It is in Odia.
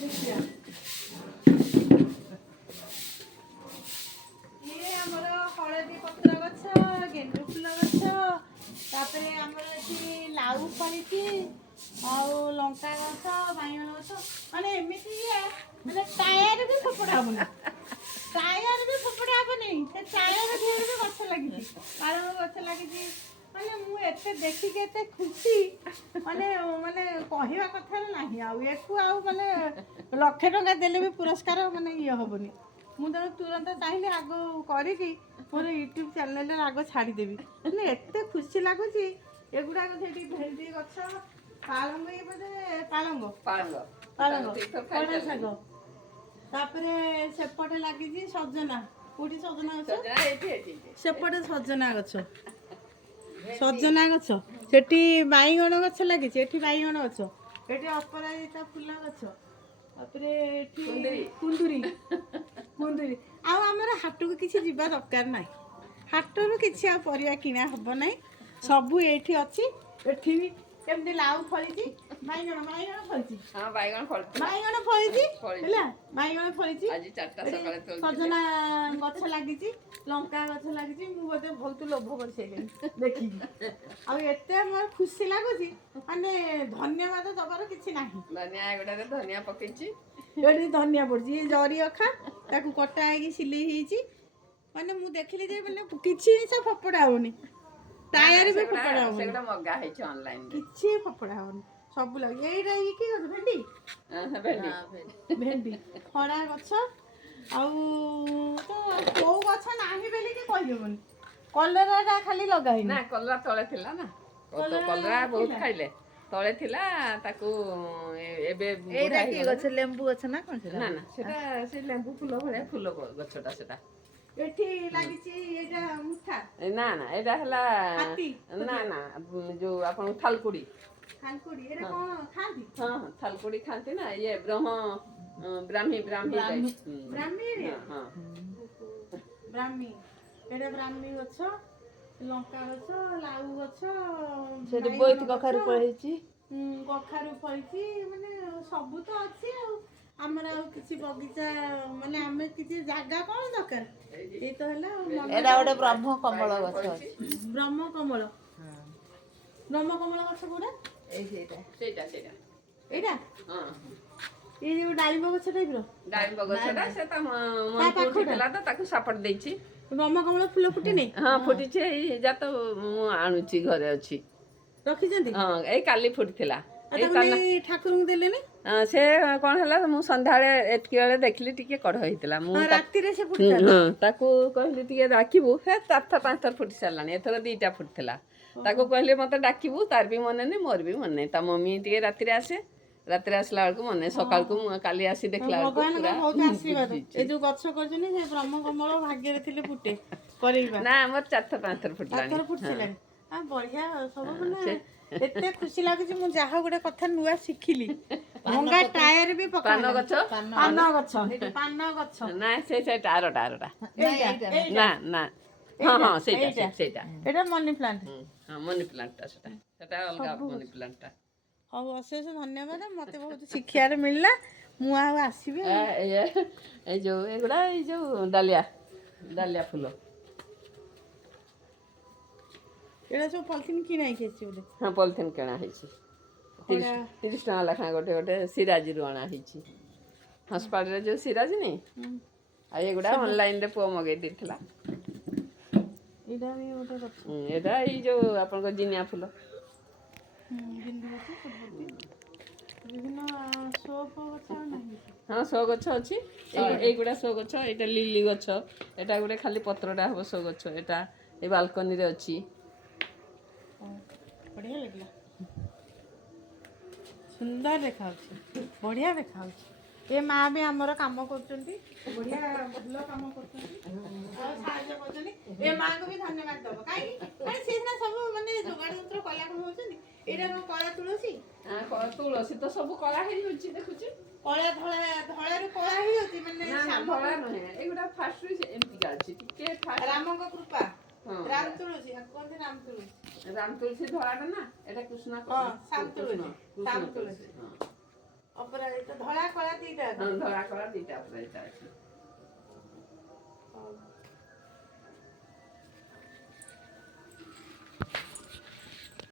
ଦେଖିବା ଇଏ ଆମର ହଳଦୀ ପତ୍ର ଗଛ, ଗେଣ୍ଡୁ ଫୁଲ ଗଛ, ତାପରେ ଆମର ଏଠି ଲାଉ ଫଳିଛି, ଆଉ ଲଙ୍କା ଗଛ, ବାଇଗଣ ଗଛ, ମାନେ ଏମିତି ଇଏ ମାନେ ଟାୟାର ବି ଫୋପଡ଼ା ହବନି, ଟାୟାର ବି ଫୋପଡ଼ା ହବନି, ସେ ଟାୟାର ଦିହରେ ବି ଗଛ ଲାଗିଛି, ପାଳଙ୍ଗ ଗଛ ଲାଗିଛି। ମାନେ ମୁଁ ଏତେ ଦେଖିକି ଏତେ ଖୁସି, ମାନେ ମାନେ କହିବା କଥା ନାହିଁ। ଆଉ ଏକୁ ଆଉ ମାନେ ଲକ୍ଷେ ଟଙ୍କା ଦେଲେ ବି ପୁରସ୍କାର ମାନେ ଇଏ ହବନି। ମୁଁ ତେଣୁ ତୁରନ୍ତ ଚାହିଁଲି ଆଗ କରିକି ମୋର ୟୁଟ୍ୟୁବ୍ ଚ୍ୟାନେଲରେ ଆଗ ଛାଡ଼ିଦେବି। ମାନେ ଏତେ ଖୁସି ଲାଗୁଛି। ଏଗୁଡ଼ାକ ସେଠି ଭେଣ୍ଡି ଗଛ, ପାଳଙ୍ଗ, ଇଏ ବୋଧେ ପାଳଙ୍ଗ ଖଡ଼ା ଶାଗ, ତାପରେ ସେପଟେ ଲାଗିଛି ସଜନା। କୋଉଠି ସଜନା ଗଛ? ସେପଟେ ସଜନା ଗଛ, ସଜନା ଗଛ, ସେଠି ବାଇଗଣ ଗଛ ଲାଗିଛି, ଏଠି ବାଇଗଣ ଗଛ, ଏଠି ଅପରାଜିତା ଫୁଲ ଗଛ, ତାପରେ ଏଠି କୁନ୍ଦୁରି। ଆଉ ଆମର ହାଟକୁ କିଛି ଯିବା ଦରକାର ନାହିଁ, ହାଟରୁ କିଛି ଆଉ ପରିବା କିଣା ହବ ନାହିଁ, ସବୁ ଏଇଠି ଅଛି। ଏଠି ବି କେମିତି ଲାଉ ଫଳିଛି, ବାଇଗଣ ଫଳିଛି, ବାଇଗଣ ଫଳିଛି ହେଲା, ବାଇଗଣ ଫଳିଛି, ସଜନା ଗଛ ଲାଗିଛି, ଲଙ୍କା ଗଛ ଲାଗିଛି। ମୁଁ ବୋଧେ ବହୁତ ଲୋଭ କରିସାରିଲିଣି ଦେଖିକି। ଆଉ ଏତେ ମୋର ଖୁସି ଲାଗୁଛି, ମାନେ ଧନ୍ୟବାଦ ଦବାର କିଛି ନାହିଁ। ଧନିଆ ପକେଇଛି, ଏଠି ଧନିଆ ପଡିଛି, ଜରି ଅଖା ତାକୁ କଟା ହେଇକି ସିଲେଇ ହେଇଛି। ମାନେ ମୁଁ ଦେଖିଲି ଯେ ମାନେ କିଛି ଜିନିଷ ଫୋପଡ଼ା ହବନି, ଟାୟାର ବି ଫୋପଡ଼ା ହବନି, ମଗା ହେଇଛି ଅନଲାଇନ, କିଛି ଫୋପଡ଼ା ହବନି, ସବୁ ଲାଗି। ଏଇଟା ଇଏ କି ଗଛ? ଭେଣ୍ଡି ଖଡ଼ା ଗଛ। ଆଉ ତ କୋଉ ଗଛ ନାହିଁ ବୋଲିକି କହିହେବନି। କଲରାଟା ଖାଲି ଲଗା ହେଇନି। ନା କଲରା ତଳେ ଥିଲା ନା, କଲରା ବହୁତ ଖାଇଲେ, ତଳେ ଥିଲା। ତାକୁ ଏବେ ଏଇଟା କି ଗଛ? ଲେମ୍ବୁ ଗଛ ନା କଣ ସେଟା? ନା ସେଟା ସେ ଲେମ୍ବୁ ଫୁଲ ଭଳିଆ ଫୁଲ ଗଛଟା ସେଟା। ଏଠି ଲାଗିଛି ଏଇଟା ମୁଠା। ନା ଏଇଟା ହେଲା ହାତୀ। ନା ଯୋଉ ଆପଣ ଥାଲକୁଡି। ଏଟା କଣ ଖାଆନ୍ତି? ହଁ ଥାଲକୁଡି ଖାଆନ୍ତି ନା, ଇଏ ବ୍ରାହ୍ମୀ ଏଟା ବ୍ରାହ୍ମୀ ଗଛ, ଲଙ୍କା ଗଛ, ଲାଉ ଗଛ, ସେଠି ବୋଇତି କଖାରୁ ଫଳିଛି, କଖାରୁ ଫଳିଛି, ମାନେ ସବୁ ତ ଅଛି। ଆଉ ଆମର ଆଉ କିଛି ବଗିଚା ମାନେ ଆମେ କିଛି ଜାଗା କଣ ଦରକାର? ଏଇ ତ ହେଲା। ଏଟା ଗୋଟେ ବ୍ରହ୍ମ କମଳ ଗଛ ଅଛି। ବ୍ରହ୍ମକମଳ ଗଛ କୋଉଟା? ସେଇଟା ଏଇଟା ଏଇ ଯୋଉ ଡାଳିମ୍ବ ଗଛ ଟାଇପର? ଡାଳିମ୍ବ ଗଛଟା ସେ ତା ମଞ୍ଜି ଉଠିଥିଲା ତ ତାକୁ ସାପଟ ଦେଇଛି। ବ୍ରହ୍ମକମଳ ଫୁଲ ଫୁଟିନି? ହଁ ଫୁଟିଛି, ଏଇ ଯା ତ ମୁଁ ଆଣୁଛି, ଘରେ ଅଛି, ରଖିଛନ୍ତି? ହଁ ଏଇ କାଲି ଫୁଟିଥିଲା। ଠାକୁରଙ୍କୁ ଦେଲେନି? ସେ କଣ ହେଲା, ମୁଁ ସନ୍ଧ୍ୟାବେଳେ ଏତିକି ବେଳେ ଦେଖିଲି ଟିକେ କଢ ହେଇଥିଲା। ମୁଁ ରାତିରେ ସେ ଫୁଟିଥିଲା? ତାକୁ କହିଲି ଟିକେ ଡାକିବୁ, ହେ 4 ଥର 5 ଥର ଫୁଟି ସାରିଲାଣି, ଏଥର 2ଟା ଫୁଟିଥିଲା। ତାକୁ କହିଲି ମତେ ଡାକିବୁ, ତାର ବି ମନେ ନାହିଁ, ମୋର ବି ମନେ ନାହିଁ। ତା ମମି ଟିକେ ରାତିରେ ଆସେ, ରାତିରେ ଆସିଲା ବେଳକୁ ମନେ, ସକାଳକୁ କାଲି ଆସି ଦେଖିଲା ବେଳକୁ ଭଗବାନଙ୍କ ବହୁତ ଆଶୀର୍ବାଦ। ଏ ଯୋଉ ଗଛ କରିଛନ୍ତି ସେ ବ୍ରହ୍ମକମଳ ଭାଗ୍ୟରେ ଥିଲେ ଫୁଟେ। କରିବା ନା ଆମର 4 ଥର 5 ଥର ଫୁଟିଲାଣି। 4 ଥର ଫୁଟିଲାଣି। ବଢିଆ ସବୁ। ମାନେ ଏତେ ଖୁସି ଲାଗୁଛି, ମୁଁ ଯାହା ଗୋଟେ କଥା ନୂଆ ଶିଖିଲି। ଭଙ୍ଗା ଟାୟାର ବି ପାନ ଗଛ, ପାନ ଗଛ, ପାନ ଗଛ। ନାଇଁ ସେଇଟା ଆରଟା ନା ହଁ ସେଇଟା ଏଇଟା ମନି ପ୍ଲାଣ୍ଟ। ହଁ ମନି ପ୍ଲାଣ୍ଟଟା, ସେଟା ଅଲଗା ମନି ପ୍ଲାଣ୍ଟଟା। ହଉ, ଅଶେଷ ଧନ୍ୟବାଦ, ମତେ ବହୁତ ଶିଖିବାରେ ମିଳିଲା। ମୁଁ ଆଉ ଆସିବି। ଏଇ ଯୋଉ ଏଗୁଡା, ଏଇ ଯୋଉ ଡାଲିଆ ଫୁଲ, ଏଇଟା ସବୁ ପଲିଥିନ୍ କିଣା ହେଇକି ଆସିଛି ବୋଧେ? ହଁ ପଲିଥିନ୍ କିଣା ହେଇଛି। 30 ଟଙ୍କା ଲେଖାଏଁ ଗୋଟେ ସିରାଜିରୁ ଅଣା ହେଇଛି। ହସ୍ପାଟାଲରେ ଯୋଉ ସିରାଜି ନାଇଁ, ଆଉ ଏଗୁଡା ଅନଲାଇନରେ ପୁଅ ମଗେଇ ଦେଇଥିଲା। ଏଇଟା ବି ଗୋଟେ ଗଛ। ଏଇଟା ଏଇ ଯୋଉ ଆପଣଙ୍କ ଜିନିଆ ଫୁଲ। ବିଭିନ୍ନ ଶୋ ଗଛ ନାହିଁ? ହଁ ଶୋ ଗଛ ଅଛି। ଏଇଗୁଡା ଶୋ ଗଛ, ଏଇଟା ଲିଲି ଗଛ, ଏଇଟା ଗୋଟେ ଖାଲି ପତ୍ରଟା ହବ ଶୋ ଗଛ। ଏଇଟା ଏଇ ବାଲକନିରେ ଅଛି। ବଢିଆ ଲାଗିଲା, ସୁନ୍ଦର ଦେଖାଯାଉଛି, ବଢିଆ ଦେଖାଯାଉଛି। ଏ ମା ବି ଆମର କାମ କରୁଛନ୍ତି, ବଢିଆ ଭଲ କାମ କରୁଛନ୍ତି, ସାହାଯ୍ୟ କରୁଛନ୍ତି। ଏ ମାଙ୍କୁ ବି ଧନ୍ୟବାଦ ଦବ। କାହିଁକି ସେ ସିନା ସବୁ ମାନେ ଯୋଗାଡ଼ ଯନ୍ତ୍ର କଲା ହଉଛନ୍ତି। ଏଇଟା କଣ କଳା ତୁଳସୀ? ତୁଳସୀ ତ ସବୁ କଳା ହେଇଯାଉଛି, ଦେଖୁଛି। କଳା ଧଳାରୁ କଳା ହେଇଯାଉଛି, ମାନେ ଧଳା ନୁହେଁ, ଏଇଗୁଡା ଫାଷ୍ଟରୁ ଏମିତିକା ଅଛି। ଟିକେ ରାମଙ୍କ କୃପା, ରାମ ତୁଳସୀ କୁହନ୍ତି, ରାମ ତୁଳସୀ ଧଳାଟା ନା, ଏଟା କୃଷ୍ଣ, ଶ୍ୟାମ ତୁଳସୀ। ଅପରାଜିତା ଧଳା କଳା ଦିଟା ହଁ ଧଳା କଳା ଦିଟା ଅପରାଜିତା ଅଛି।